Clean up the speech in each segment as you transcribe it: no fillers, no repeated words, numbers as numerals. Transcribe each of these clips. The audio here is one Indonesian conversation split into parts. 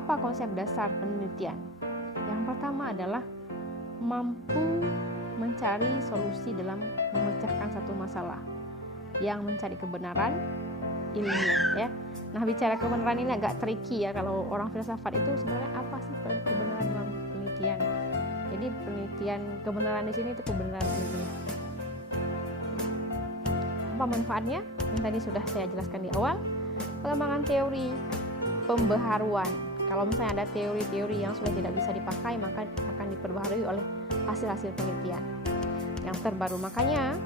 Apa konsep dasar penelitian? Yang pertama adalah mampu mencari solusi dalam memecahkan satu masalah, yang mencari kebenaran ilmiah ya. Nah, bicara kebenaran ini agak tricky ya. Kalau orang filsafat itu sebenarnya apa sih kebenaran dalam penelitian? Jadi penelitian kebenaran di sini itu kebenaran ilmiah. Apa manfaatnya? Yang tadi sudah saya jelaskan di awal. Pengembangan teori, pembaharuan. Kalau misalnya ada teori-teori yang sudah tidak bisa dipakai, maka akan diperbaharui oleh hasil-hasil penelitian yang terbaru. Makanya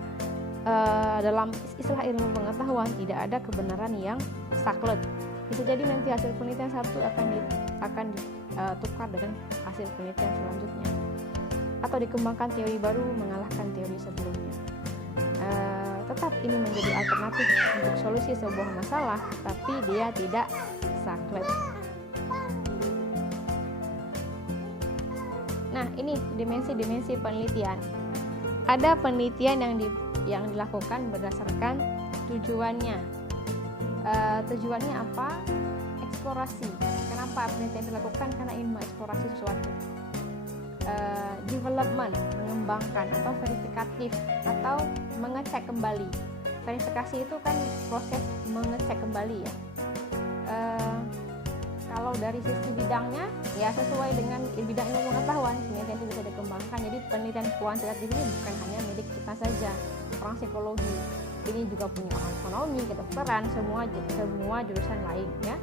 dalam istilah ilmu pengetahuan tidak ada kebenaran yang saklek. Bisa jadi nanti hasil penelitian satu akan ditukar dengan hasil penelitian selanjutnya, atau dikembangkan teori baru mengalahkan teori sebelumnya. Tetap ini menjadi alternatif untuk solusi sebuah masalah, tapi dia tidak saklek. Nah, ini dimensi-dimensi penelitian. Ada penelitian yang dilakukan berdasarkan tujuannya. Tujuannya apa? Eksplorasi. Kenapa penelitian dilakukan? Karena ingin mengeksplorasi sesuatu. Development, mengembangkan, atau verifikatif, atau mengecek kembali. Verifikasi itu kan proses mengecek kembali ya. Kalau dari sisi bidangnya ya sesuai dengan bidang ilmu pengetahuan, penelitian itu bisa dikembangkan. Jadi penelitian kuantitatif ini bukan hanya milik kita saja, orang psikologi, ini juga punya orang ekonomi, kedokteran, semua jurusan lain ya.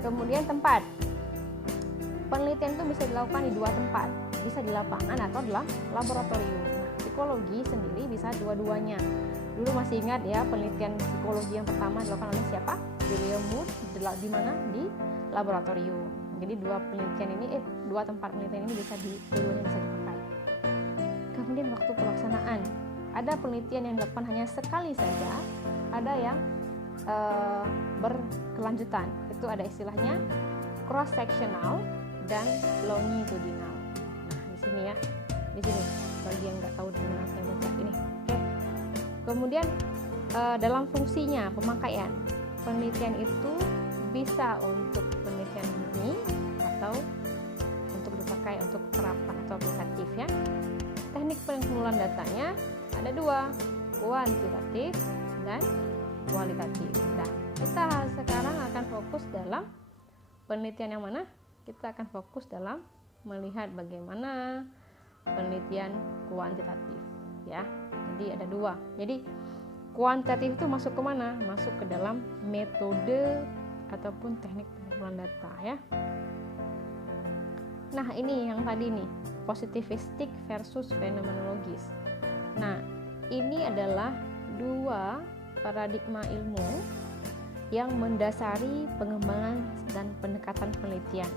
Kemudian tempat penelitian itu bisa dilakukan di dua tempat, bisa di lapangan atau dalam laboratorium. Nah, psikologi sendiri bisa dua-duanya. Dulu masih ingat ya, penelitian psikologi yang pertama dilakukan oleh siapa? William Wood. Di mana? Di laboratorium. Jadi dua tempat penelitian ini dua-duanya bisa dipakai. Kemudian waktu pelaksanaan, ada penelitian yang dilakukan hanya sekali saja, ada yang berkelanjutan. Itu ada istilahnya cross sectional dan longitudinal. Nah, di sini bagi yang nggak tahu di mana saya baca ini. Oke. Kemudian dalam fungsinya pemakaian, penelitian itu bisa untuk penelitian murni atau untuk dipakai untuk terapan atau aplikatif ya. Teknik pengumpulan datanya ada dua, kuantitatif dan kualitatif. Nah, kita sekarang akan fokus dalam penelitian yang mana? Kita akan fokus dalam melihat bagaimana penelitian kuantitatif ya. Jadi ada dua. Jadi kuantitatif itu masuk ke mana? Masuk ke dalam metode ataupun teknik pengumpulan data ya. Nah, ini yang tadi nih, positivistik versus fenomenologis. Nah, ini adalah dua paradigma ilmu yang mendasari pengembangan dan pendekatan penelitian.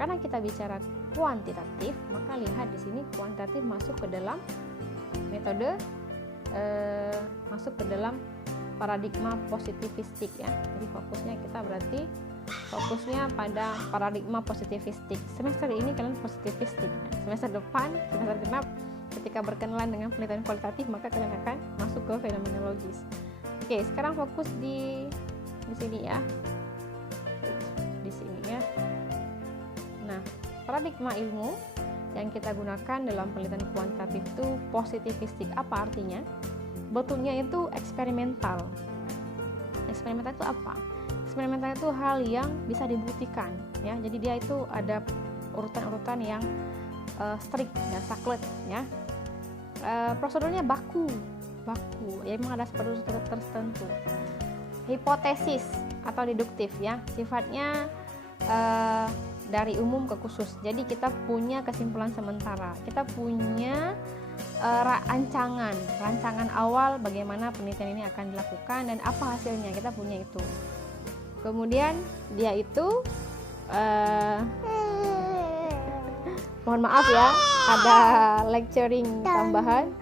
Karena kita bicara kuantitatif, maka lihat di sini kuantitatif masuk ke dalam metode, masuk ke dalam paradigma positivistik ya. Jadi fokusnya pada paradigma positivistik. Semester ini kalian positivistik. Semester depan, semester genap, ketika berkenalan dengan penelitian kualitatif, maka kalian akan masuk ke fenomenologis. Oke, sekarang fokus di sini ya. Di sini ya. Nah, paradigma ilmu yang kita gunakan dalam penelitian kuantitatif itu positivistik. Apa artinya? Bentuknya itu eksperimental. Eksperimental itu apa? Eksperimental itu hal yang bisa dibuktikan ya. Jadi dia itu ada urutan-urutan yang strict ya, saklek ya. Prosedurnya baku ya, memang ada prosedur tertentu. Hipotesis atau deduktif ya, sifatnya dari umum ke khusus. Jadi kita punya kesimpulan sementara, kita punya rancangan awal bagaimana penelitian ini akan dilakukan dan apa hasilnya, kita punya itu. Kemudian dia itu mohon maaf ya, ada lecturing tambahan.